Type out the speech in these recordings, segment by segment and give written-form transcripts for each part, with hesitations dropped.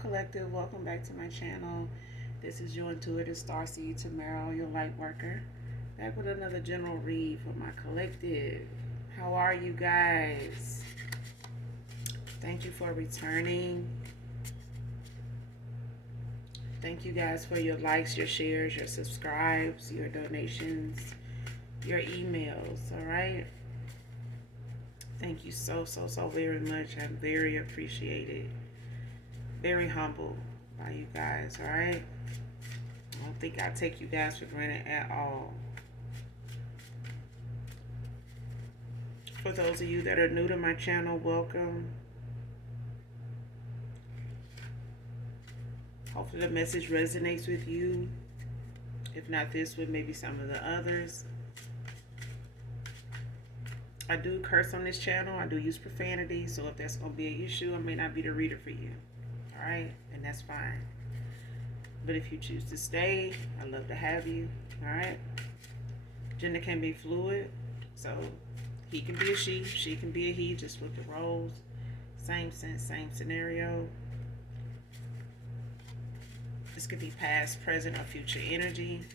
Collective, welcome back to my channel. This is your intuitive starseed Tamara, your light worker, back with another general read for my collective. How are you guys? Thank you for returning. Thank you guys for your likes, your shares, your subscribes, your donations, your emails. All right, thank you so very much. I'm very appreciated, very humbled by you guys. All right, I don't think I take you guys for granted at all. For those of you that are new to my channel, welcome. Hopefully the message resonates with you. If not this one, maybe some of the others. I do curse on this channel. I do use profanity. So if that's going to be an issue, I may not be the reader for you. All right? And that's fine. But if you choose to stay, I'd love to have you. All right? Gender can be fluid. So he can be a she can be a he, just with the roles. Same sense, same scenario. This could be past, present, or future energy.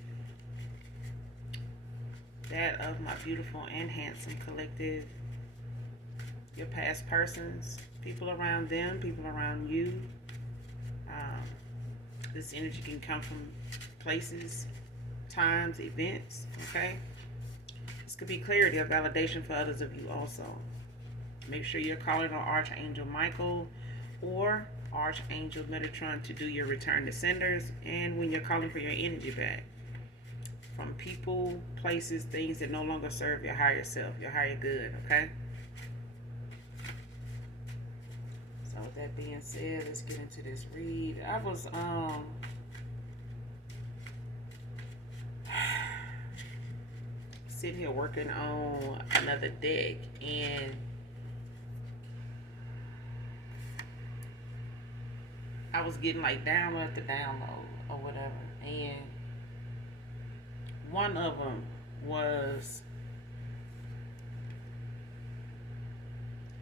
That of my beautiful and handsome collective. Your past persons, people around them, people around you. This energy can come from places, times, events, okay? This could be clarity or validation for others of you also. Make sure you're calling on Archangel Michael or Archangel Metatron to do your return to senders, and when you're calling for your energy back from people, places, things that no longer serve your higher self, your higher good, okay? So with that being said, let's get into this read. I was sitting here working on another deck, and I was getting like download after download or whatever, and one of them was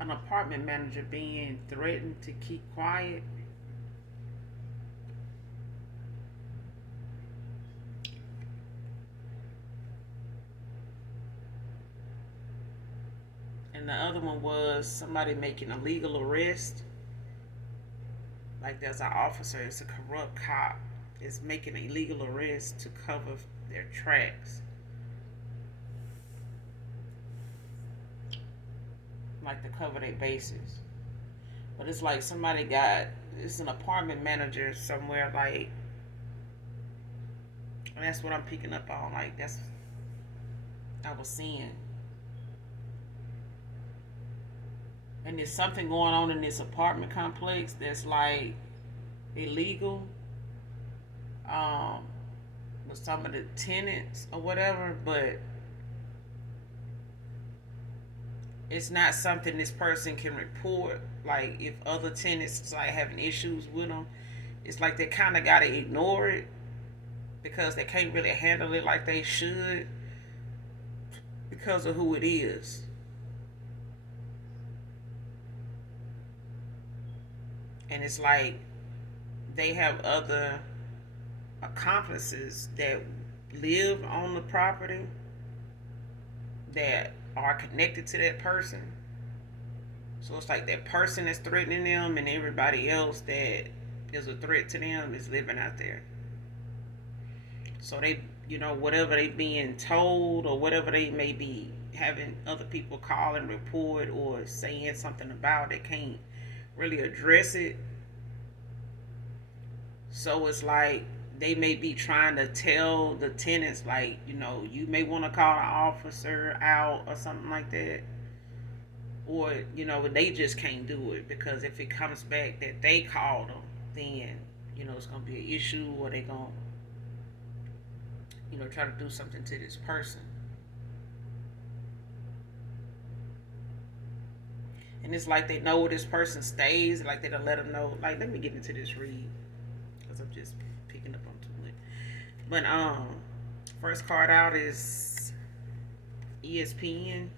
an apartment manager being threatened to keep quiet. And the other one was somebody making a legal arrest. Like there's an officer, it's a corrupt cop, is making an illegal arrest to cover their tracks. Like to cover their bases. But it's like somebody it's an apartment manager somewhere, like, and that's what I'm picking up on. Like that's I was seeing. And there's something going on in this apartment complex that's like illegal. With some of the tenants or whatever, but it's not something this person can report. Like if other tenants like having issues with them, it's like they kind of got to ignore it because they can't really handle it like they should because of who it is. And it's like they have other accomplices that live on the property that are connected to that person. So it's like that person is threatening them, and everybody else that is a threat to them is living out there. So they, whatever they being told or whatever they may be having other people call and report or saying something about, they can't really address it. So it's like they may be trying to tell the tenants, like, you may want to call an officer out or something like that. Or, they just can't do it because if it comes back that they called them, then, it's going to be an issue, or they going to, try to do something to this person. And it's like they know where this person stays, like they don't let them know. Like, let me get into this read because I'm just picking up on too much. But first card out is ESPN.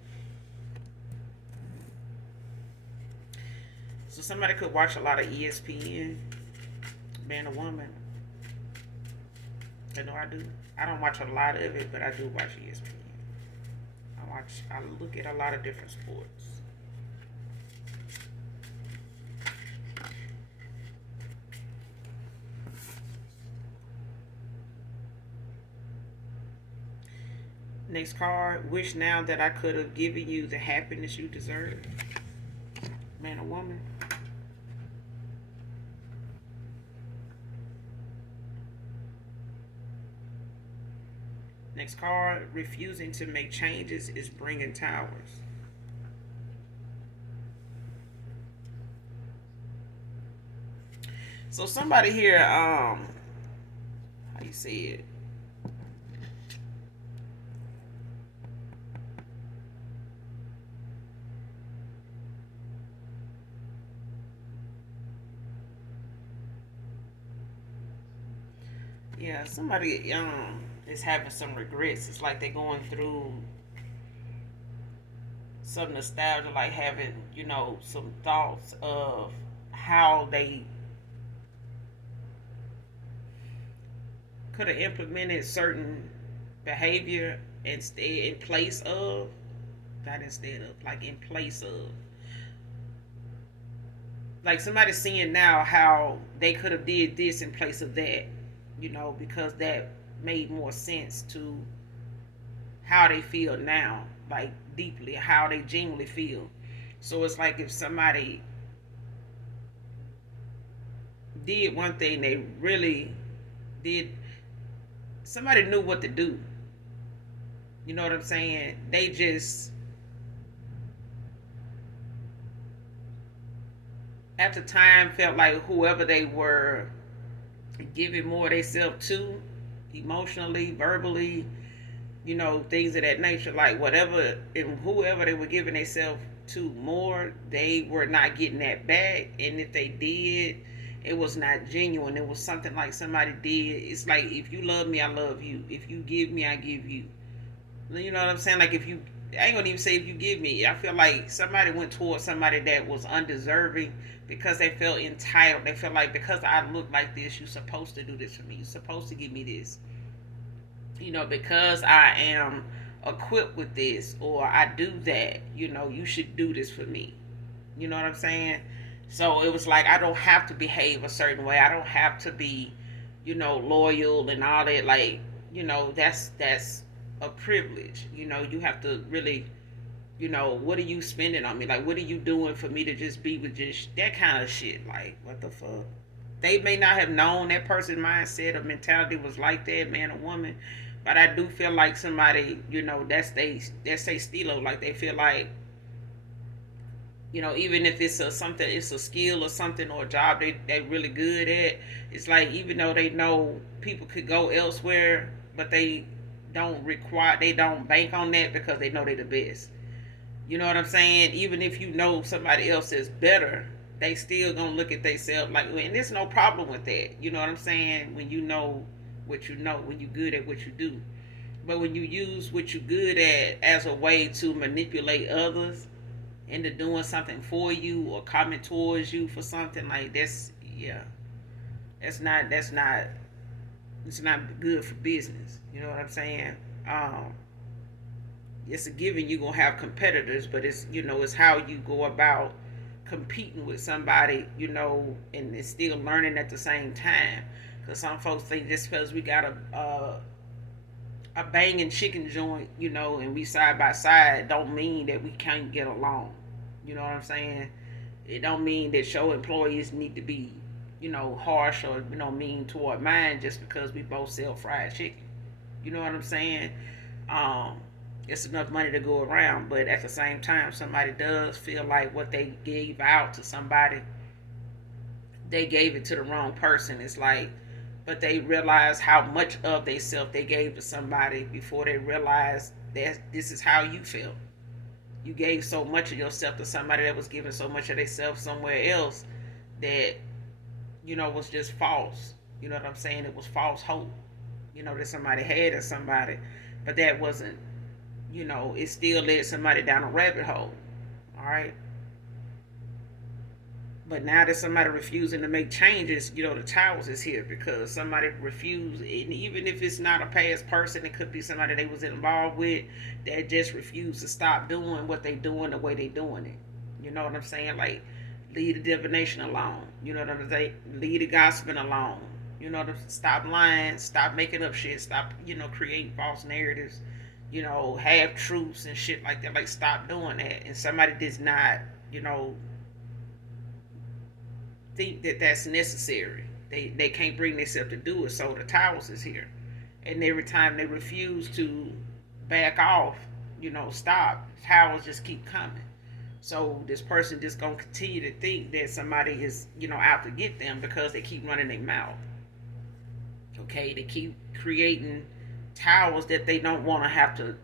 So somebody could watch a lot of ESPN Man or woman. I know I do. I don't watch a lot of it, but I do watch ESPN. I look at a lot of different sports. Next card. Wish now that I could have given you the happiness you deserve. Man or woman. Next card. Refusing to make changes is bringing towers. So somebody here, how you say it? Yeah, somebody is having some regrets. It's like they're going through some nostalgia, like having, some thoughts of how they could have implemented certain behavior instead, in place of, not instead of, like in place of. Like somebody's seeing now how they could have did this in place of that, because that made more sense to how they feel now, like deeply, how they genuinely feel. So it's like if somebody did one thing, they really did, somebody knew what to do. You know what I'm saying? They just, at the time, felt like whoever they were giving more of themselves to, emotionally, verbally, things of that nature, like whatever and whoever they were giving themselves to more, they were not getting that back. And if they did, it was not genuine. It was something like somebody did. It's like, if you love me, I love you. If you give me, I give you. You know what I'm saying? Like, if you, I ain't gonna even say if you give me. I feel like somebody went towards somebody that was undeserving because they felt entitled. They felt like, because I look like this, you're supposed to do this for me. You're supposed to give me this. Because I am equipped with this, or I do that, you should do this for me. You know what I'm saying? So it was like, I don't have to behave a certain way. I don't have to be, loyal and all that. Like, that's a privilege. You have to really, what are you spending on me? Like, what are you doing for me to just be with just that kind of shit? Like, what the fuck? They may not have known that person's mindset or mentality was like that, man or woman, but I do feel like somebody, that's they stilo. Like, they feel like, even if it's something, it's a skill or something, or a job they really good at. It's like, even though they know people could go elsewhere, but they don't bank on that because they know they're the best. You know what I'm saying? Even if somebody else is better, they still gonna look at themselves like, and there's no problem with that. You know what I'm saying? When you know what you know, when you're good at what you do. But when you use what you're good at as a way to manipulate others into doing something for you or coming towards you for something, like, that's, yeah, it's not good for business. You know what I'm saying? It's a given you're gonna have competitors, but it's how you go about competing with somebody, and it's still learning at the same time. Because some folks think just because we got a banging chicken joint, and we side by side, don't mean that we can't get along. You know what I'm saying? It don't mean that your employees need to be, harsh or, mean toward mine just because we both sell fried chicken. You know what I'm saying? It's enough money to go around, but at the same time, somebody does feel like what they gave out to somebody, they gave it to the wrong person. It's like, but they realize how much of themselves they gave to somebody before they realized that this is how you feel. You gave so much of yourself to somebody that was giving so much of themselves somewhere else that, was just false. You know what I'm saying? It was false hope, that somebody had of somebody, but that wasn't, it still led somebody down a rabbit hole. All right. But now that somebody refusing to make changes, the towels is here because somebody refused. And even if it's not a past person, it could be somebody they was involved with that just refused to stop doing what they doing the way they doing it. You know what I'm saying? Like, leave the divination alone. You know what I'm saying? Leave the gossiping alone. Stop lying, stop making up shit, stop, creating false narratives, half truths and shit like that. Like, stop doing that. And somebody does not, think that that's necessary. They can't bring themselves to do it. So the towels is here, and every time they refuse to back off, stop, towels just keep coming. So this person just gonna continue to think that somebody is out to get them because they keep running their mouth. Okay, they keep creating towels that they don't want to have to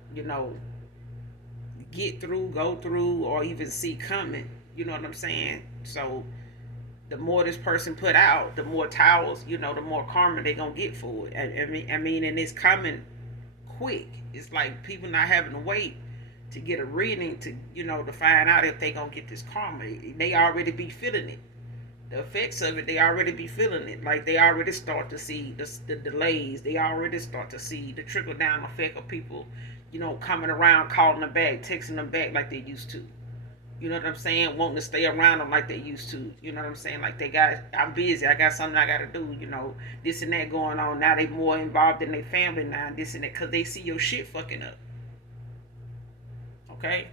get through, go through, or even see coming. You know what I'm saying? So the more this person put out, the more towels, the more karma they gonna get for it. I mean, and it's coming quick. It's like people not having to wait to get a reading to, to find out if they gonna get this karma. They already be feeling it. The effects of it, they already be feeling it. Like, they already start to see the delays. They already start to see the trickle down effect of people, coming around, calling them back, texting them back like they used to. You know what I'm saying? Wanting to stay around them like they used to. You know what I'm saying? Like, I'm busy. I got something I got to do. This and that going on. Now they more involved in their family now. This and that. Because they see your shit fucking up. Okay?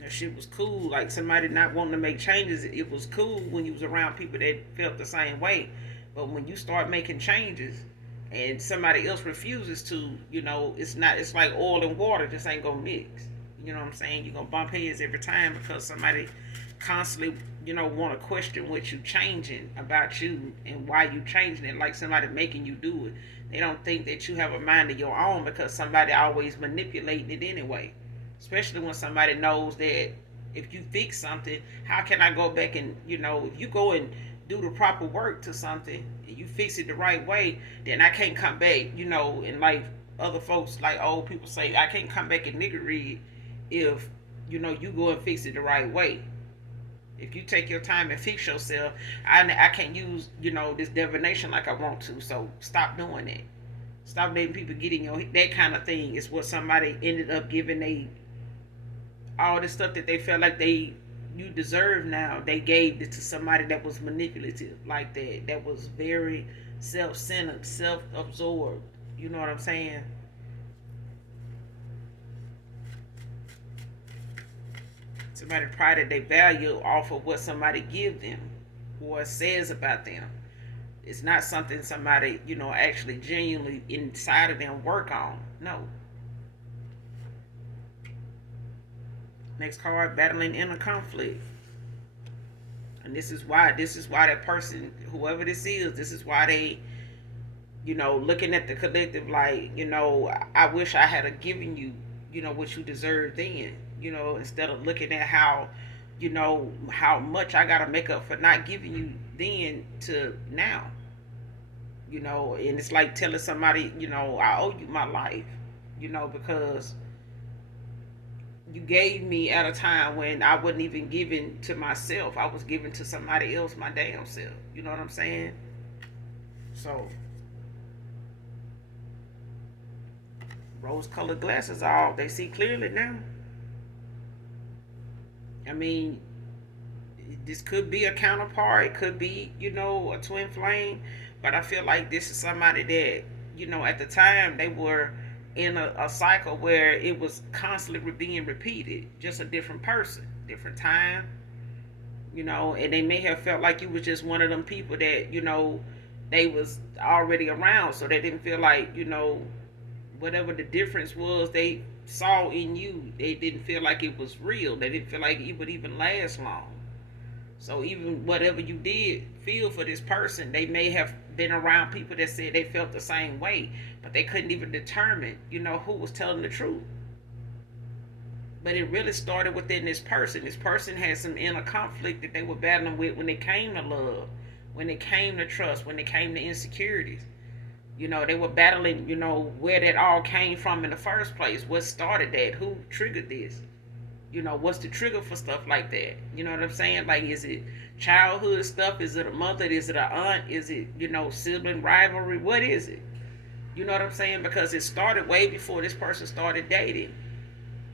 That shit was cool. Like, somebody not wanting to make changes. It was cool when you was around people that felt the same way. But when you start making changes, and somebody else refuses to, it's like oil and water just ain't gonna mix. You know what I'm saying? You're gonna bump heads every time because somebody constantly, want to question what you changing about you and why you changing it, like somebody making you do it. They don't think that you have a mind of your own because somebody always manipulating it anyway. Especially when somebody knows that if you fix something, how can I go back and, if you go and do the proper work to something and you fix it the right way, then I can't come back, and like other folks, like old people say, I can't come back and nigger read if, you go and fix it the right way. If you take your time and fix yourself, I can't use, this divination like I want to. So stop doing that. Stop letting people get in that kind of thing is what somebody ended up giving all the stuff that they felt like you deserve now. They gave it to somebody that was manipulative like that was very self-centered, self-absorbed. You know what I'm saying? Somebody prided their value off of what somebody give them or says about them. It's not something somebody, actually genuinely inside of them work on. No. Next card, battling inner conflict. And this is why that person, whoever this is why they, looking at the collective like, I wish I had a given you, what you deserve then, instead of looking at how, how much I gotta make up for not giving you then to now. And it's like telling somebody, I owe you my life, because you gave me at a time when I wasn't even giving to myself. I was giving to somebody else, my damn self. You know what I'm saying? So, rose-colored glasses off. They see clearly now. I mean, this could be a counterpart. It could be, a twin flame. But I feel like this is somebody that, at the time they were in a cycle where it was constantly being repeated, just a different person, different time, and they may have felt like you was just one of them people that, they was already around, so they didn't feel like, whatever the difference was they saw in you, they didn't feel like it was real. They didn't feel like it would even last long. So even whatever you did feel for this person, they may have been around people that said they felt the same way, but they couldn't even determine, who was telling the truth. But it really started within this person. This person had some inner conflict that they were battling with when it came to love, when it came to trust, when it came to insecurities. They were battling, where that all came from in the first place. What started that? Who triggered this? What's the trigger for stuff like that? You know what I'm saying? Like, is it childhood stuff? Is it a mother? Is it an aunt? Is it, sibling rivalry? What is it? You know what I'm saying? Because it started way before this person started dating.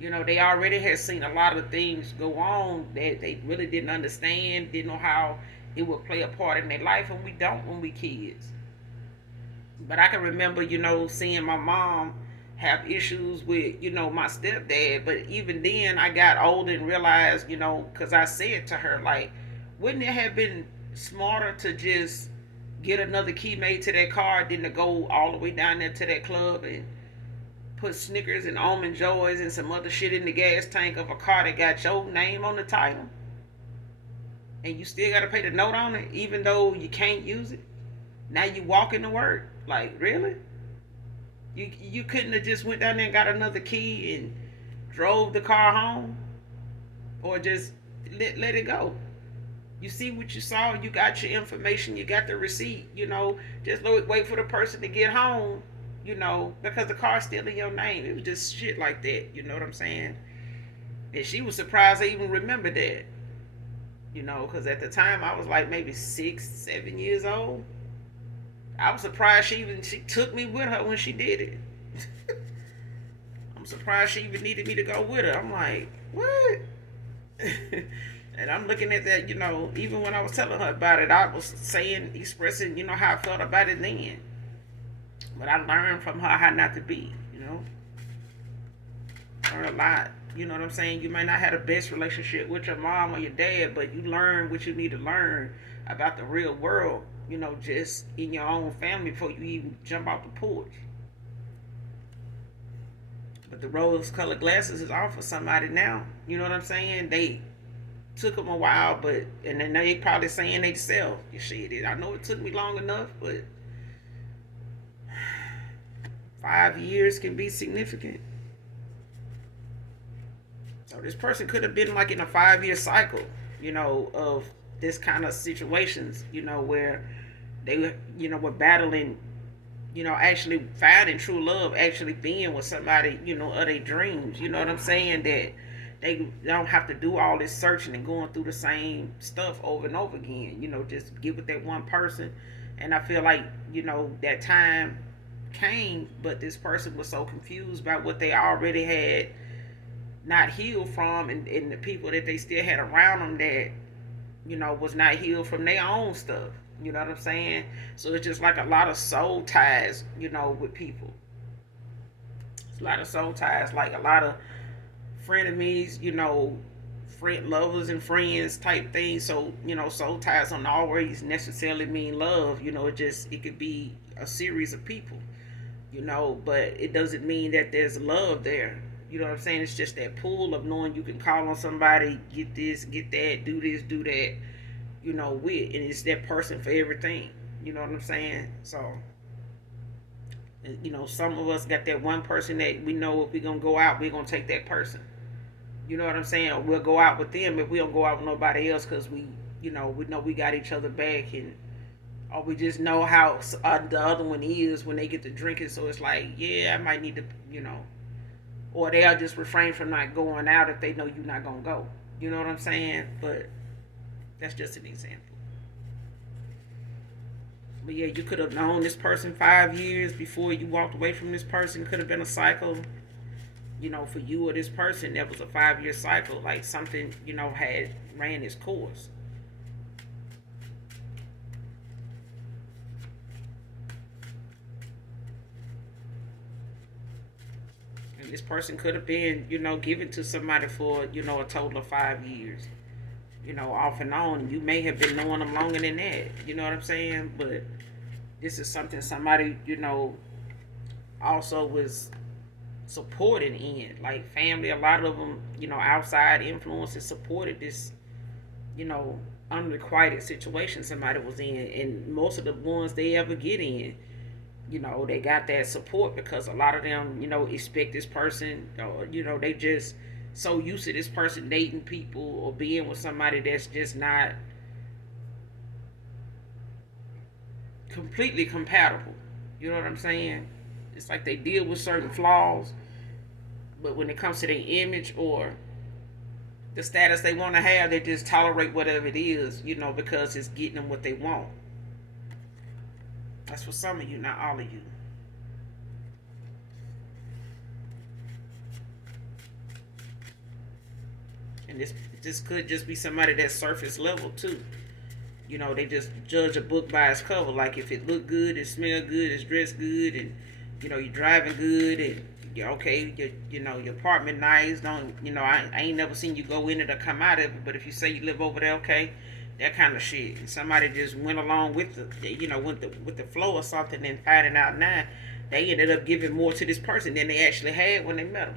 They already had seen a lot of things go on that they really didn't understand, didn't know how it would play a part in their life, and we don't when we kids. But I can remember, seeing my mom have issues with, my stepdad. But even then, I got older and realized, because I said to her, like, wouldn't it have been smarter to just get another key made to that car than to go all the way down there to that club and put Snickers and Almond Joys and some other shit in the gas tank of a car that got your name on the title? And you still got to pay the note on it, even though you can't use it. Now you walking to work. Like, really? You couldn't have just went down there and got another key and drove the car home? Or just let it go? You see what you saw, you got your information, you got the receipt, just wait for the person to get home, because the car's still in your name. It was just shit like that, you know what I'm saying? And she was surprised I even remembered that, because at the time I was like maybe 6, 7 years old. I was surprised she took me with her when she did it. I'm surprised she even needed me to go with her. I'm like, what? And I'm looking at that, even when I was telling her about it, I was expressing, how I felt about it then. But I learned from her how not to be, Learned a lot. You know what I'm saying? You might not have the best relationship with your mom or your dad, but you learn what you need to learn about the real world, just in your own family before you even jump off the porch. But the rose-colored glasses is off for somebody now. You know what I'm saying? They took them a while, and then they probably saying they sell your shit. I know it took me long enough, but 5 years can be significant. So this person could have been like in a 5-year cycle, of this kind of situations, where they, were battling, actually finding true love, actually being with somebody, of their dreams. You know what I'm saying? That they don't have to do all this searching and going through the same stuff over and over again. Just get with that one person. And I feel like, that time came, but this person was so confused by what they already had not healed from, and the people that they still had around them that, was not healed from their own stuff. You know what I'm saying? So it's just like a lot of soul ties, with people. It's a lot of soul ties, like a lot of frenemies, friend lovers and friends type thing. So, soul ties don't always necessarily mean love. It could be a series of people, but it doesn't mean that there's love there. You know what I'm saying? It's just that pool of knowing you can call on somebody, get this, get that, do this, do that, with. And it's that person for everything. You know what I'm saying? So, some of us got that one person that we know if we're going to go out, we're going to take that person. You know what I'm saying? Or we'll go out with them if we don't go out with nobody else because we know we got each other back, and or we just know how the other one is when they get to drinking. So it's like, yeah, I might need to, or they'll just refrain from not going out if they know you're not going to go. You know what I'm saying? But that's just an example. But yeah, you could have known this person 5 years before you walked away from this person. It could have been a cycle, for you or this person. That was a 5-year cycle. Like something, had ran its course. This person could have been, given to somebody for, a total of 5 years, off and on. You may have been knowing them longer than that. You know what I'm saying? But this is something somebody, also was supporting in. Like family, a lot of them, outside influences supported this, unrequited situation somebody was in. And most of the ones they ever get in, they got that support because a lot of them, expect this person, or, they just so used to this person dating people or being with somebody that's just not completely compatible. You know what I'm saying? It's like they deal with certain flaws, but when it comes to their image or, the status they want to have, they just tolerate whatever it is, because it's getting them what they want. That's for some of you, not all of you. And this could just be somebody that's surface level too. They just judge a book by its cover. Like if it look good, it smell good, it's dressed good, and you're driving good, and you're okay. Your apartment nice. Don't I ain't never seen you go in it or come out of it. But if you say you live over there, okay, that kind of shit. And somebody just went along with with the flow or something, and finding out now they ended up giving more to this person than they actually had when they met them.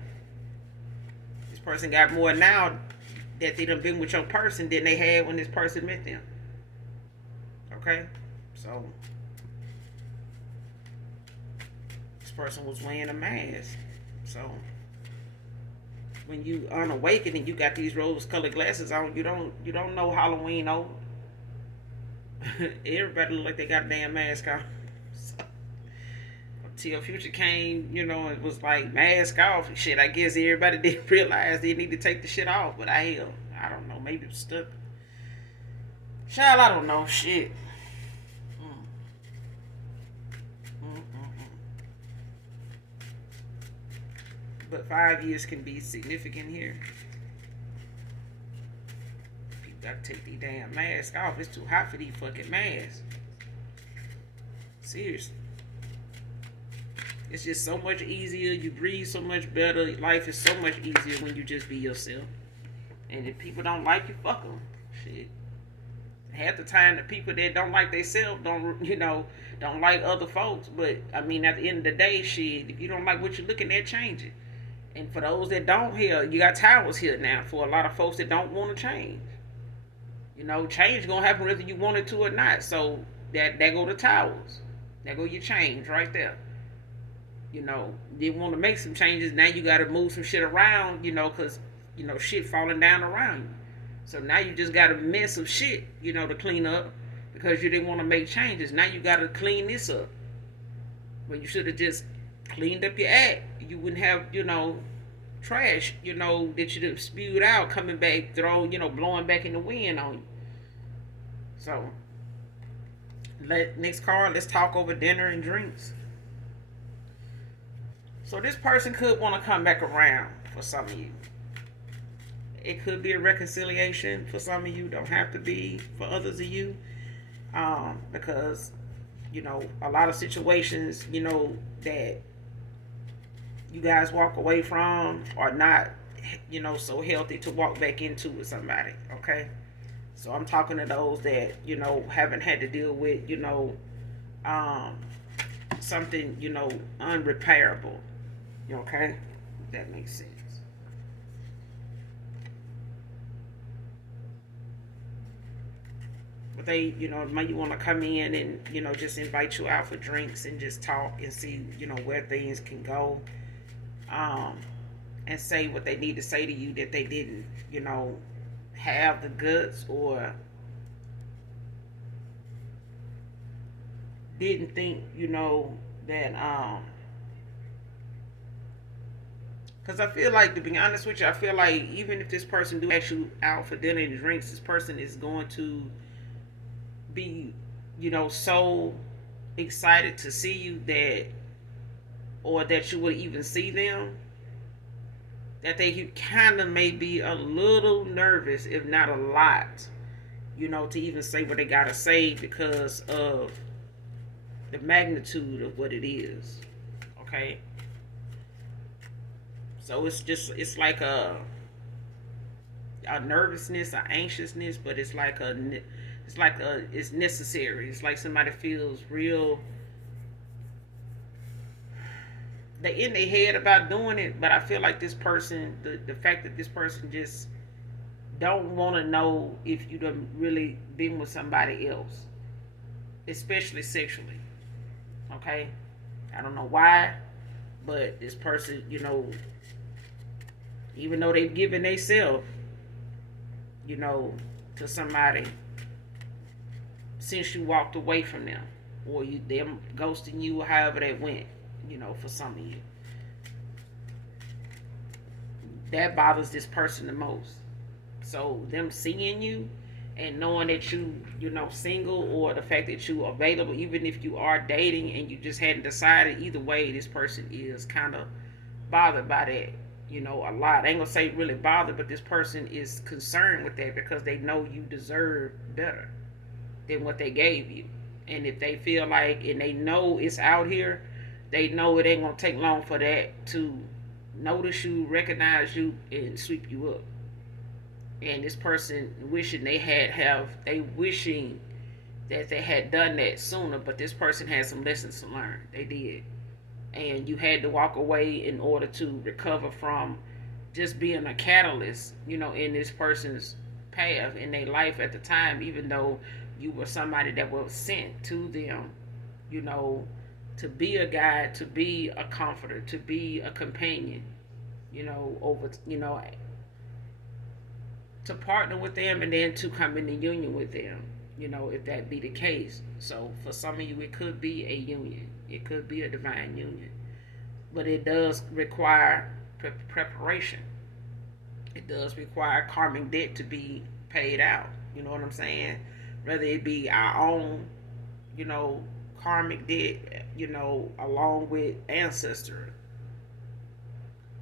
This person got more now that they done been with your person than they had when this person met them. Okay, so this person was wearing a mask. So when you unawakened and you got these rose-colored glasses on, you don't know Halloween over. Everybody look like they got a damn mask on. So, until Future came, it was like mask off and shit. I guess everybody didn't realize they need to take the shit off, but I don't know. Maybe it was stuck. Child, I don't know shit. But 5 years can be significant here. People gotta take these damn masks off. It's too hot for these fucking masks. Seriously. It's just so much easier. You breathe so much better. Life is so much easier when you just be yourself. And if people don't like you, fuck them. Shit. Half the time, the people that don't like themselves don't like other folks. But I mean, at the end of the day, shit, if you don't like what you're looking at, change it. And for those that don't here, you got towers here now for a lot of folks that don't want to change. Change gonna happen whether you want it to or not. So that go the towers. There go your change right there. They want to make some changes. Now you got to move some shit around, because, shit falling down around you. So now you just got a mess of shit, to clean up because you didn't want to make changes. Now you got to clean this up. When you should have just cleaned up your act. You wouldn't have, trash, that you done spewed out coming back, blowing back in the wind on you. So, next card, let's talk over dinner and drinks. So this person could want to come back around for some of you. It could be a reconciliation for some of you. Don't have to be for others of you. Because, a lot of situations, that you guys walk away from are not, so healthy to walk back into with somebody. Okay. So I'm talking to those that, haven't had to deal with, something, unrepairable. Okay? That makes sense. But they, might want to come in and, just invite you out for drinks and just talk and see, where things can go. And say what they need to say to you that they didn't, have the guts or didn't think, that, because I feel like, to be honest with you, I feel like even if this person do ask you out for dinner and drinks, this person is going to be, so excited to see you that you would even see them, that they kind of may be a little nervous, if not a lot, to even say what they gotta say because of the magnitude of what it is. Okay. So it's like a nervousness, an anxiousness, but it's necessary. It's like somebody feels real, they in their head about doing it, but I feel like this person, the fact that this person just don't want to know if you done really been with somebody else, especially sexually. Okay, I don't know why, but this person, even though they've given themselves, to somebody since you walked away from them, or them ghosting you, or however they went, for some of you. That bothers this person the most. So them seeing you and knowing that you know, single, or the fact that you available, even if you are dating and you just hadn't decided, either way, this person is kind of bothered by that. You know, a lot. I ain't gonna say really bothered, but this person is concerned with that because they know you deserve better than what they gave you. And if they feel like, and they know it's out here, they know it ain't gonna take long for that to notice you, recognize you, and sweep you up. And this person wishing they wishing that they had done that sooner, but this person had some lessons to learn. They did. And you had to walk away in order to recover from just being a catalyst, you know, in this person's path in their life at the time, even though you were somebody that was sent to them, you know, to be a guide, to be a comforter, to be a companion, you know, over, you know, to partner with them and then to come into union with them, you know, if that be the case. So for some of you, it could be a union, it could be a divine union, but it does require preparation. It does require karmic debt to be paid out. You know what I'm saying? Whether it be our own, you know, karmic debt, you know, along with ancestor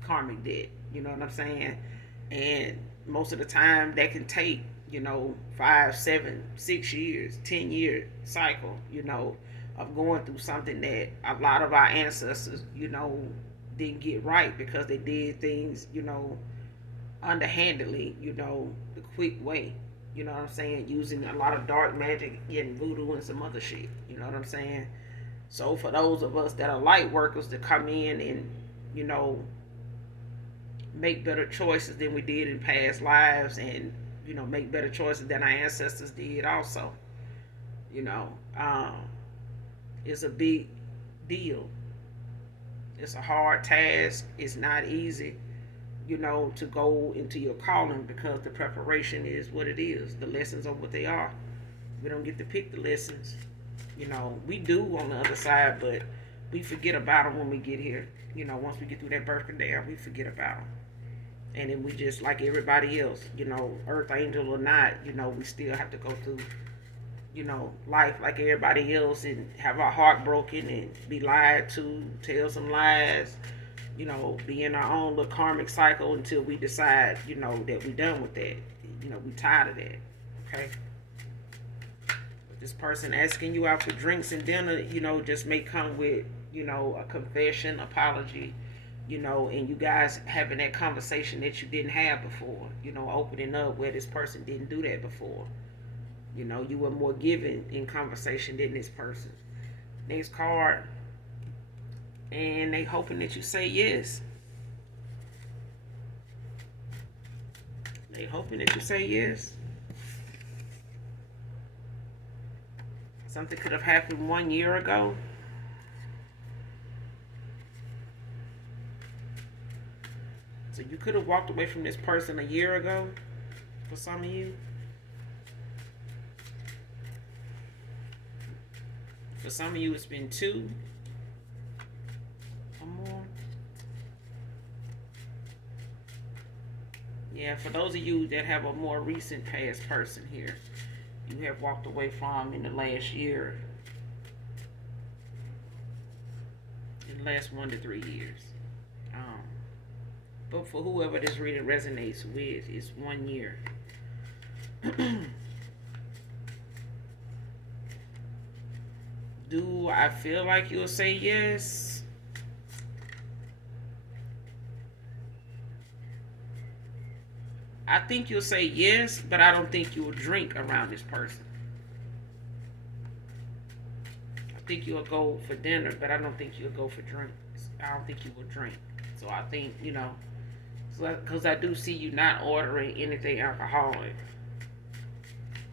karmic debt. You know what I'm saying? And most of the time that can take, you know, 5, 7, 6 years, 10-year cycle, you know, of going through something that a lot of our ancestors, you know, didn't get right because they did things, you know, underhandedly, you know, the quick way. You know what I'm saying? Using a lot of dark magic and voodoo and some other shit. You know what I'm saying? So for those of us that are light workers to come in and, you know, make better choices than we did in past lives, and, you know, make better choices than our ancestors did also, you know, it's a big deal. It's a hard task. It's not easy, you know, to go into your calling, because the preparation is what it is. The lessons are what they are. We don't get to pick the lessons. You know, we do on the other side, but we forget about them when we get here. You know, once we get through that birth canal, we forget about them. And then we just, like everybody else, you know, earth angel or not, you know, we still have to go through, you know, life like everybody else, and have our heart broken and be lied to, tell some lies, you know, be in our own little karmic cycle until we decide, you know, that we done with that. You know, we tired of that. Okay? But this person asking you out for drinks and dinner, you know, just may come with, you know, a confession, apology, you know, and you guys having that conversation that you didn't have before, you know, opening up where this person didn't do that before. You know, you were more giving in conversation than this person. Next card. And they hoping that you say yes. They hoping that you say yes. Something could have happened 1 year ago. So you could have walked away from this person a year ago, for some of you. For some of you, it's been 2 or more. Yeah, for those of you that have a more recent past person here, you have walked away from in the last year, in the last 1 to 3 years. But for whoever this reading resonates with, it's 1 year. Do I feel like you'll say yes? I think you'll say yes, but I don't think you'll drink around this person. I think you'll go for dinner, but I don't think you'll go for drinks. I don't think you will drink. So I think, you know, because I do see you not ordering anything alcoholic.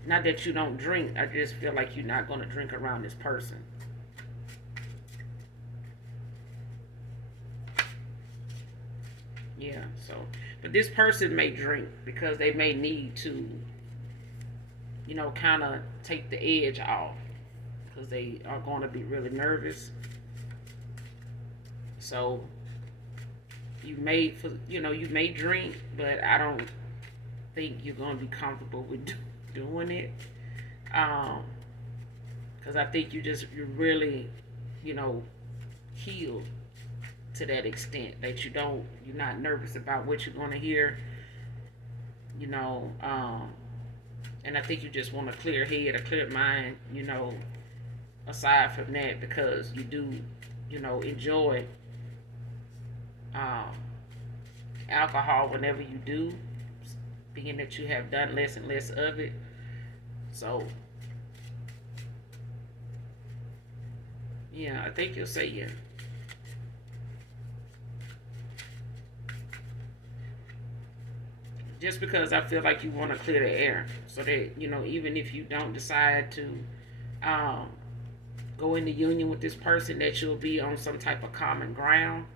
Not that you don't drink, I just feel like you're not going to drink around this person. Yeah, so, but this person may drink because they may need to, you know, kind of take the edge off, because they are going to be really nervous. So you may, you know, you may drink, but I don't think you're going to be comfortable with doing it. Because I think you're really, you know, healed to that extent that you're not nervous about what you're going to hear, you know. And I think you just want a clear head, a clear mind, you know, aside from that, because you do, you know, enjoy um, alcohol whenever you do, being that you have done less and less of it. So, yeah, I think you'll say yeah. Just because I feel like you want to clear the air so that, you know, even if you don't decide to um, go into union with this person, that you'll be on some type of common ground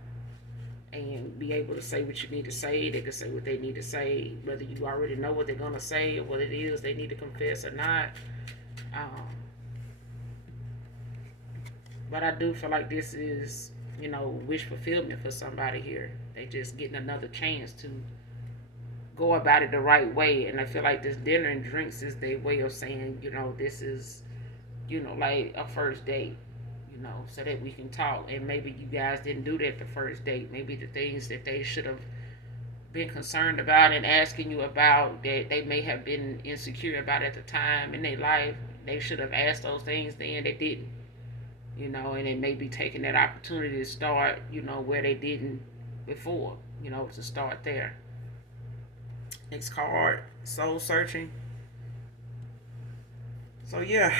and be able to say what you need to say. They can say what they need to say, whether you already know what they're going to say or what it is they need to confess or not. Um, but I do feel like this is, you know, wish fulfillment for somebody here. They just getting another chance to go about it the right way. And I feel like this dinner and drinks is their way of saying, you know, this is, you know, like a first date, you know, so that we can talk. And maybe you guys didn't do that the first date. Maybe the things that they should have been concerned about and asking you about, that they may have been insecure about at the time in their life, they should have asked those things then. They didn't, you know, and they may be taking that opportunity to start, you know, where they didn't before, you know, to start there. Next card, soul searching. So yeah,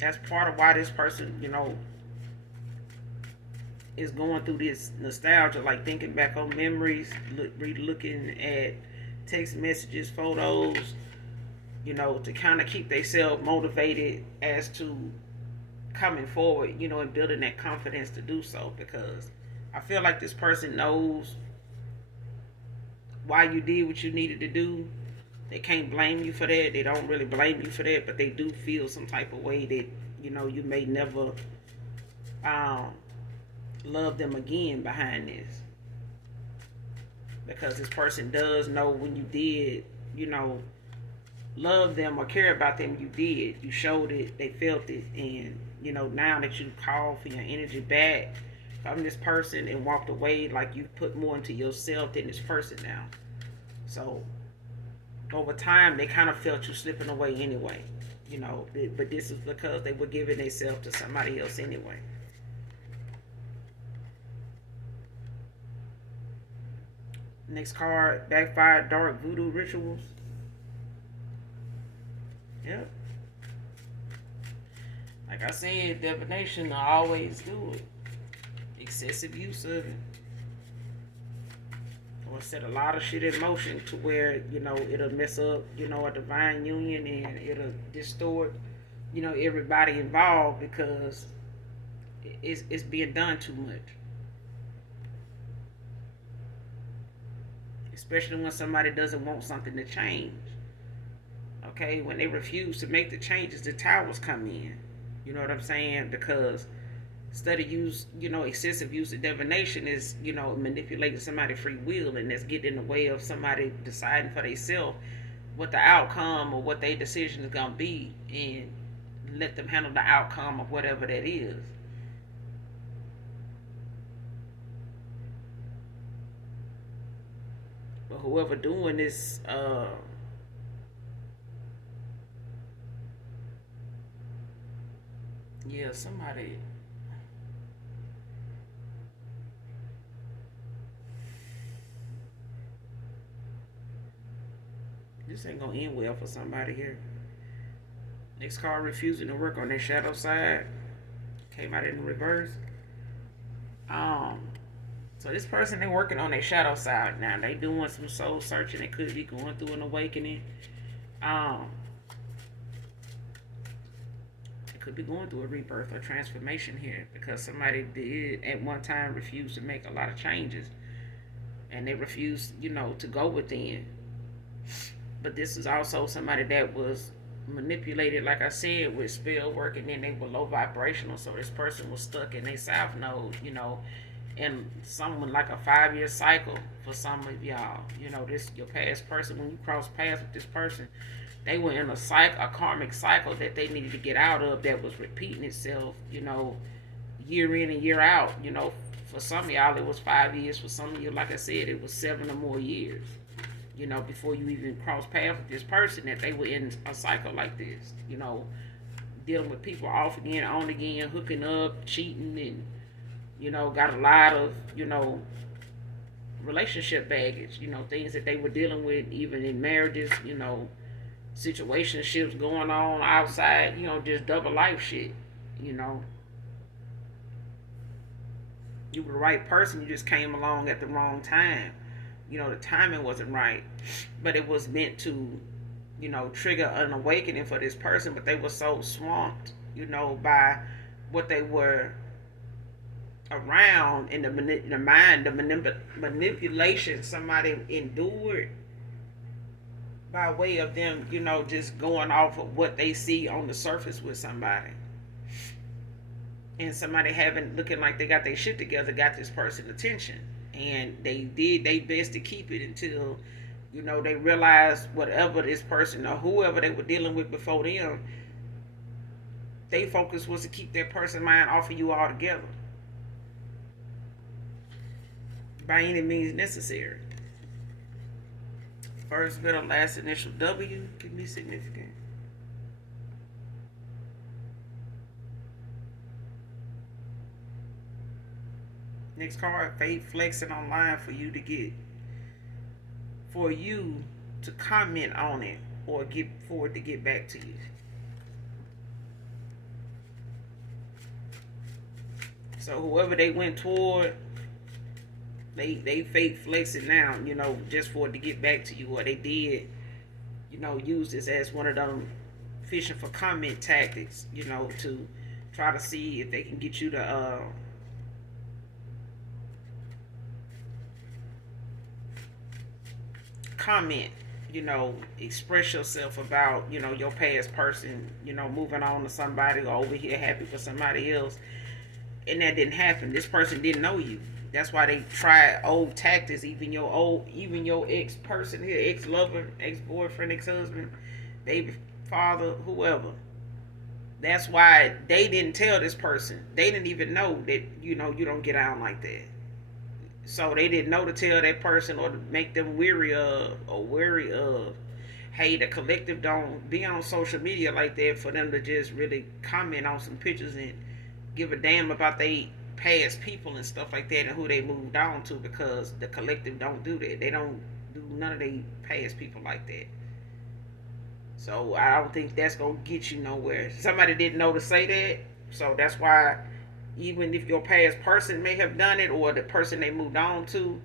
that's part of why this person, you know, is going through this nostalgia, like thinking back on memories, looking at text messages, photos, you know, to kind of keep themselves motivated as to coming forward, you know, and building that confidence to do so. Because I feel like this person knows why you did what you needed to do. They can't blame you for that. They don't really blame you for that, but they do feel some type of way that, you know, you may never love them again behind this. Because this person does know when you did, you know, love them or care about them, you did. You showed it, they felt it. And, you know, now that you call for your energy back from this person and walked away, like you put more into yourself than this person now. So over time, they kind of felt you slipping away anyway, you know. But this is because they were giving themselves to somebody else anyway. Next card, Backfired, dark voodoo rituals. Yep. Like I said, divination will always do it. Excessive use of it. Or set a lot of shit in motion to where, you know, it'll mess up, you know, a divine union, and it'll distort, you know, everybody involved, because it's being done too much. Especially when somebody doesn't want something to change. Okay, when they refuse to make the changes, the towers come in. You know what I'm saying? Because instead of use, you know, excessive use of divination is, you know, manipulating somebody's free will, and that's getting in the way of somebody deciding for themselves what the outcome or what their decision is gonna be, and let them handle the outcome of whatever that is. But whoever doing this, yeah, somebody. This ain't gonna end well for somebody here. Next card, refusing to work on their shadow side. Came out in reverse. Um, so this person, they working on their shadow side now. They doing some soul searching. They could be going through an awakening. Um, they could be going through a rebirth or transformation here, because somebody did at one time refuse to make a lot of changes, and they refused, you know, to go within. But this is also somebody that was manipulated, like I said, with spell work, and then they were low vibrational. So this person was stuck in their south node, you know, And someone like a 5 year cycle for some of y'all. This your past person. When you cross paths with this person, they were in a cycle, a karmic cycle that they needed to get out of that was repeating itself. Year in and year out. For some of y'all it was 5 years. For some of you, like I said, it was 7 or more years. Before you even cross paths with this person, that they were in a cycle like this. Dealing with people off again, on again, hooking up, cheating, and got a lot of, relationship baggage, things that they were dealing with even in marriages, situationships going on outside, just double life shit, you know. You were the right person, you just came along at the wrong time. The timing wasn't right, but it was meant to, trigger an awakening for this person, but they were so swamped, by what they were around in the mind, the manipulation somebody endured by way of them, just going off of what they see on the surface with somebody. And somebody looking like they got their shit together got this person attention. And they did their best to keep it until, they realized whatever this person or whoever they were dealing with before them, their focus was to keep that person's mind off of you altogether. By any means necessary. First, middle, last initial W can be significant. Next card, faith flexing online for you to comment on it or get forward to get back to you. So whoever they went toward, they faith flexing now, just for it to get back to you, or they did, use this as one of them fishing for comment tactics, to try to see if they can get you to comment, express yourself about, your past person, moving on to somebody or over here happy for somebody else. And that didn't happen. This person didn't know you. That's why they tried old tactics, even your ex-person here, ex-lover, ex-boyfriend, ex-husband, baby father, whoever. That's why they didn't tell this person. They didn't even know that, you don't get out like that. So they didn't know to tell that person or to make them wary of, hey, the collective don't be on social media like that for them to just really comment on some pictures and give a damn about they past people and stuff like that and who they moved on to, because the collective don't do that. They don't do none of they past people like that. So I don't think that's gonna get you nowhere. Somebody didn't know to say that, so that's why even if your past person may have done it or the person they moved on to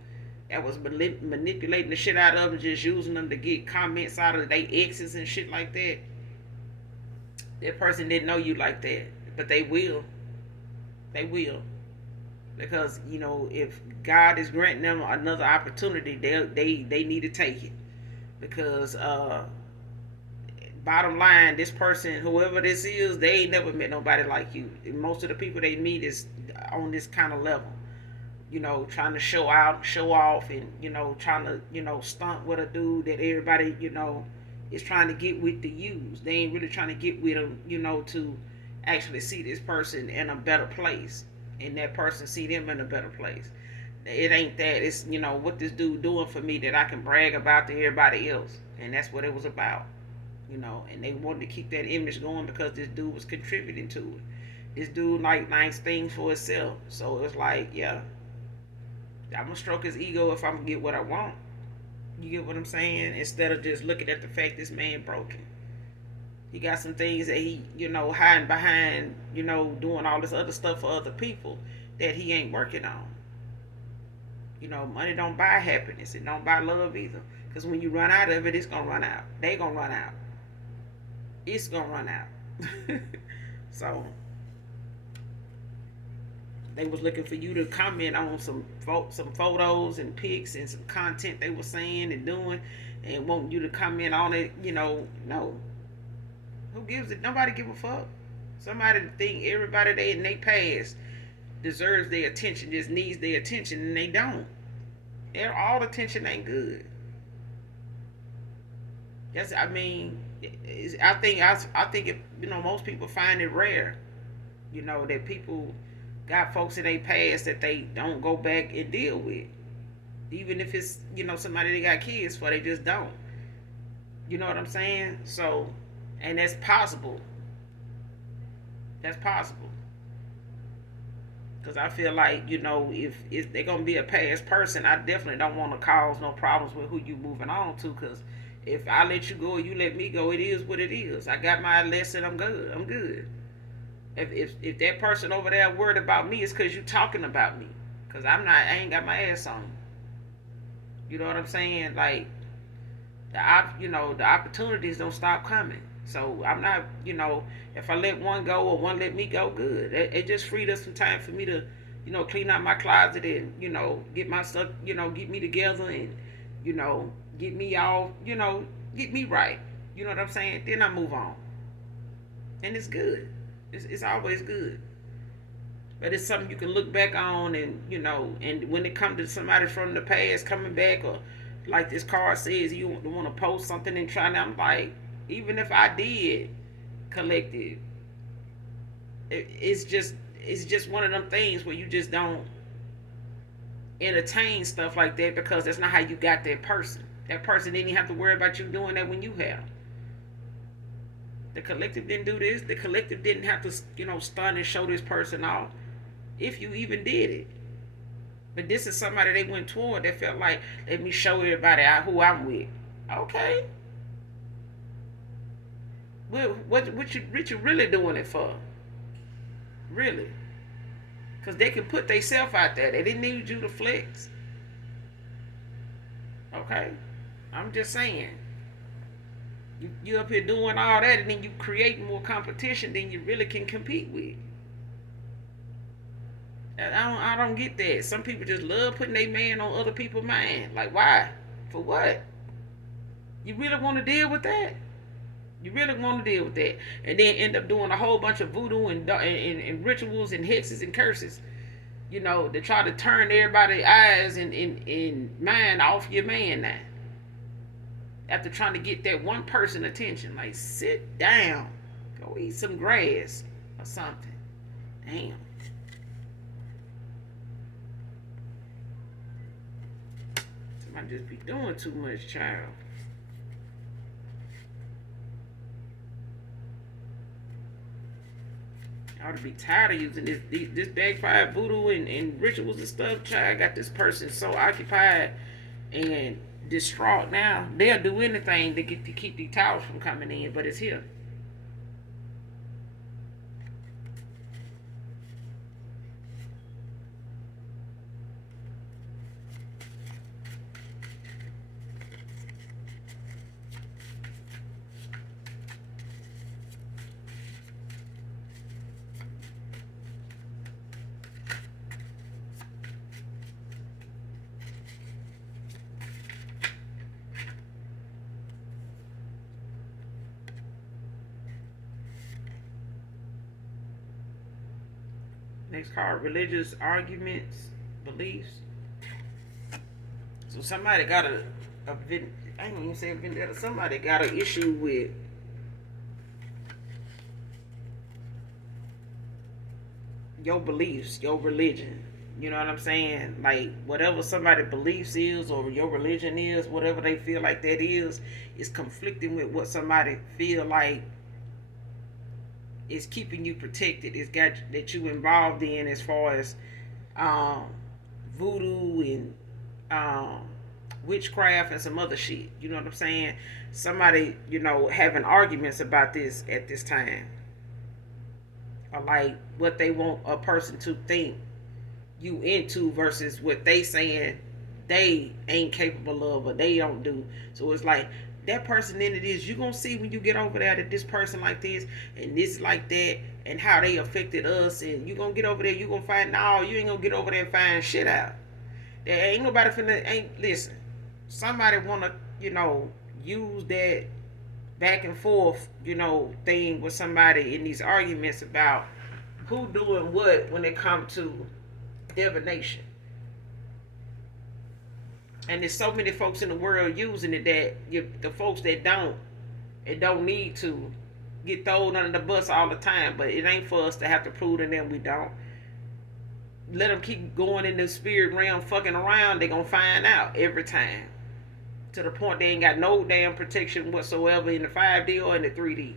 that was manipulating the shit out of them, just using them to get comments out of their exes and shit like that, that person didn't know you like that, but they will. They will. Because, if God is granting them another opportunity, they need to take it. Because bottom line, this person, whoever this is, they ain't never met nobody like you. Most of the people they meet is on this kind of level. Trying to show out, show off, and, trying to, stunt with a dude that everybody, is trying to get with to use. They ain't really trying to get with them, to actually see this person in a better place. And that person see them in a better place. It ain't that. It's, what this dude doing for me that I can brag about to everybody else. And that's what it was about. And they wanted to keep that image going because this dude was contributing to it. This dude like nice things for himself. So it's like, yeah, I'm gonna stroke his ego if I'm gonna get what I want. You get what I'm saying? Instead of just looking at the fact this man broken. He got some things that he, hiding behind, doing all this other stuff for other people that he ain't working on. Money don't buy happiness. It don't buy love either. Because when you run out of it, it's gonna run out. They gonna run out. It's gonna run out. So they was looking for you to comment on some photos and pics and some content they were saying and doing, and wanting you to comment on it. No. Who gives it? Nobody give a fuck. Somebody think everybody they in they past deserves their attention, just needs their attention, and they don't. All attention ain't good. That's, I mean, I think if, most people find it rare, that people got folks in their past that they don't go back and deal with, even if it's somebody they got kids for, they just don't. You know what I'm saying? So, and that's possible. That's possible. Because I feel like, if they're going to be a past person, I definitely don't want to cause no problems with who you moving on to. Because if I let you go or you let me go, it is what it is. I got my lesson. I'm good. I'm good. If that person over there worried about me, it's because you talking about me. Because I ain't got my ass on. You know what I'm saying? Like, the opportunities don't stop coming. So I'm not, if I let one go or one let me go, good. It just freed up some time for me to, clean out my closet and, get my stuff, get me together and, get me all, get me right. You know what I'm saying? Then I move on. And it's good. It's always good. But it's something you can look back on and, and when it comes to somebody from the past coming back, or like this card says, you want to post something and try, and I'm like, even if I did collect it, it's just one of them things where you just don't entertain stuff like that, because that's not how you got that person. That person didn't even have to worry about you doing that when you have. The collective didn't do this. The collective didn't have to, stun and show this person off, if you even did it. But this is somebody they went toward that felt like, let me show everybody who I'm with. Okay. Well, what you really doing it for? Really? Because they can put themselves out there. They didn't need you to flex. Okay? I'm just saying. You up here doing all that, and then you create more competition than you really can compete with. I don't get that. Some people just love putting their man on other people's mind. Like, why? For what? You really want to deal with that? You really want to deal with that? And then end up doing a whole bunch of voodoo and rituals and hexes and curses, to try to turn everybody's eyes and mind off your man now. After trying to get that one person attention. Like, sit down. Go eat some grass or something. Damn. Somebody just be doing too much, child. I ought to be tired of using this backfired voodoo and rituals and stuff. Child, I got this person so occupied and distraught now. They'll do anything to keep these towels from coming in, but it's here. Next card, religious arguments, beliefs. So somebody got I ain't even say a vendetta. Somebody got an issue with your beliefs, your religion. You know what I'm saying? Like, whatever somebody beliefs is, or your religion is, whatever they feel like that is conflicting with what somebody feel like is keeping you protected, is got that you involved in, as far as voodoo and witchcraft and some other shit. You know what I'm saying? Somebody, having arguments about this at this time, or like what they want a person to think you into versus what they saying they ain't capable of or they don't do. So it's like, that person in it is, you gonna see when you get over there that this person like this and this like that and how they affected us, and you gonna get over there, you gonna find, no, you ain't gonna get over there and find shit out. There ain't nobody finna, listen, somebody wanna, use that back and forth, thing with somebody in these arguments about who doing what when it comes to divination. And there's so many folks in the world using it that the folks that don't, it don't need to get thrown under the bus all the time. But it ain't for us to have to prove to them we don't. Let them keep going in the spirit realm fucking around. They gonna find out every time. To the point they ain't got no damn protection whatsoever in the 5D or in the 3D.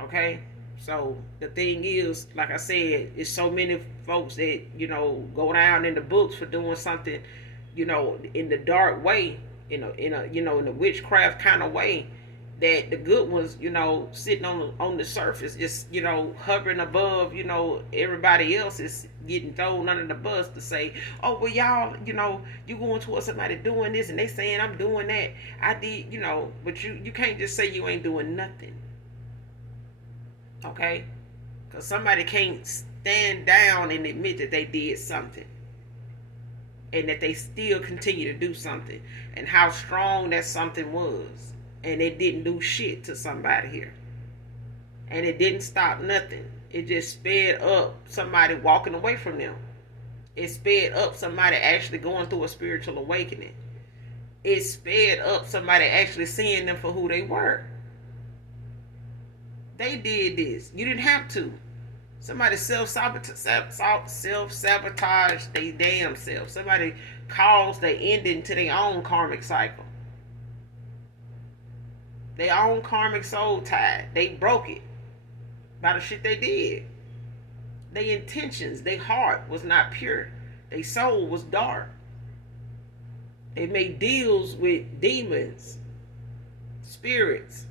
Okay? So the thing is, like I said, it's so many folks that, go down in the books for doing something, in the dark way, in a witchcraft kind of way, that the good ones, sitting on the surface, just, hovering above, everybody else is getting thrown under the bus to say, oh, well, y'all, you going towards somebody doing this and they saying I'm doing that. I did, but you can't just say you ain't doing nothing. Okay? Because somebody can't stand down and admit that they did something. And that they still continue to do something. And how strong that something was. And it didn't do shit to somebody here. And it didn't stop nothing. It just sped up somebody walking away from them. It sped up somebody actually going through a spiritual awakening. It sped up somebody actually seeing them for who they were. They did this. You didn't have to. Somebody self-sabotage they damn self. Somebody caused the ending to their own karmic cycle. Their own karmic soul tie. They broke it by the shit they did. Their intentions, their heart was not pure. Their soul was dark. They made deals with demons, spirits,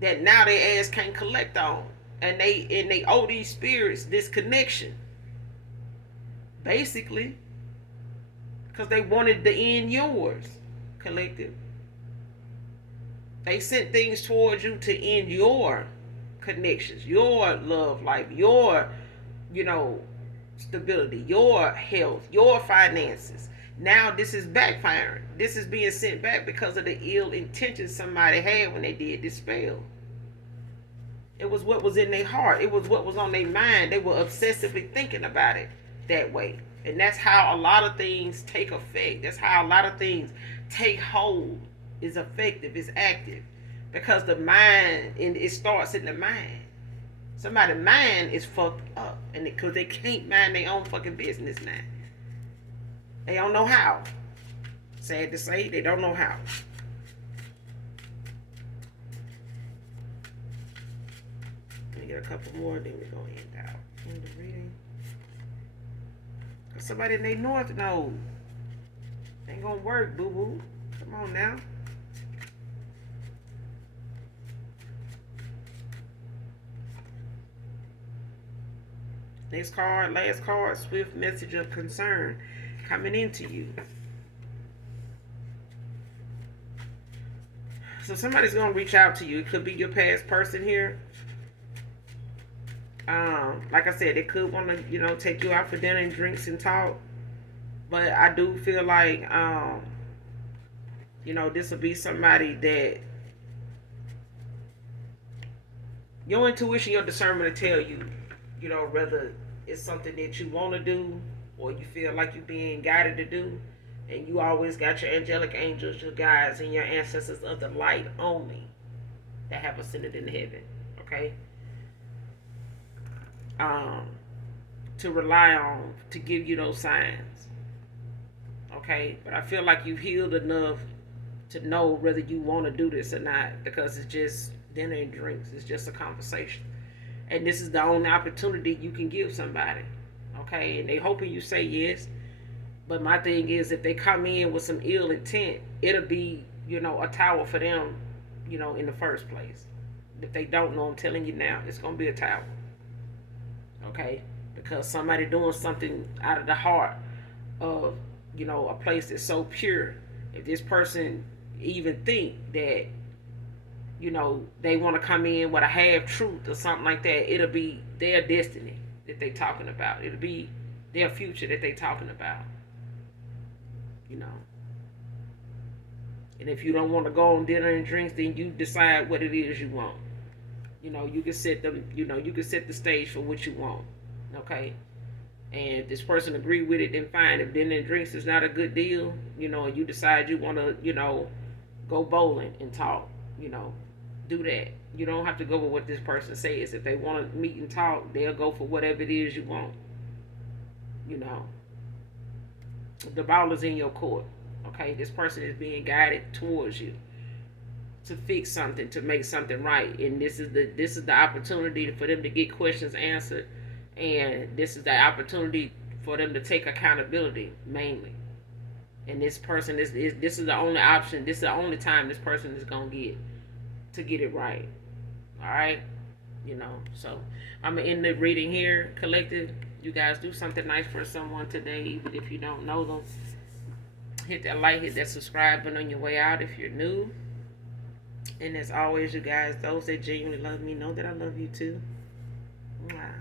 that now their ass can't collect on. And they owe these spirits this connection. Basically. Because they wanted to end yours, collective. They sent things towards you to end your connections, your love life, your, stability, your health, your finances. Now this is backfiring. This is being sent back because of the ill intentions somebody had when they did this spell. It was what was in their heart. It was what was on their mind. They were obsessively thinking about it that way. And that's how a lot of things take effect. That's how a lot of things take hold. Is effective, is active. Because the mind, and it starts in the mind. Somebody's mind is fucked up. And because they can't mind their own fucking business now. They don't know how. Sad to say, they don't know how. Let me get a couple more, then we're going to end out. End the reading. Because somebody in their north node. Ain't going to work, boo-boo. Come on now. Next card, last card, swift message of concern coming into you. So somebody's going to reach out to you. It could be your past person here. Like I said, they could want to, take you out for dinner and drinks and talk. But I do feel like, this will be somebody that your intuition, your discernment will tell you, whether it's something that you want to do or you feel like you're being guided to do. And you always got your angelic angels, your guides, and your ancestors of the light only that have ascended in heaven. Okay? To rely on to give you those signs. Okay? But I feel like you've healed enough to know whether you want to do this or not, because it's just dinner and drinks. It's just a conversation. And this is the only opportunity you can give somebody. Okay? And they hoping you say yes. But my thing is, if they come in with some ill intent, it'll be, a tower for them, in the first place. If they don't know, I'm telling you now, it's going to be a tower. Okay? Because somebody doing something out of the heart of, a place that's so pure. If this person even think that, they want to come in with a half truth or something like that, it'll be their destiny that they talking about. It'll be their future that they talking about. And if you don't want to go on dinner and drinks, then you decide what it is you want. You can set them. You can set the stage for what you want. Okay. And if this person agree with it, then fine. If dinner and drinks is not a good deal, and you decide you want to, go bowling and talk, do that. You don't have to go with what this person says. If they want to meet and talk, they'll go for whatever it is you want. You know, the ball is in your court. Okay, this person is being guided towards you to fix something, to make something right, and this is the opportunity for them to get questions answered, and this is the opportunity for them to take accountability mainly. And this person is this is the only option. This is the only time this person is gonna get it right. All right, So I'm gonna end the reading here, collective. You guys do something nice for someone today, even if you don't know them. Hit that like, hit that subscribe button on your way out if you're new. And as always, you guys, those that genuinely love me know that I love you too. Mwah.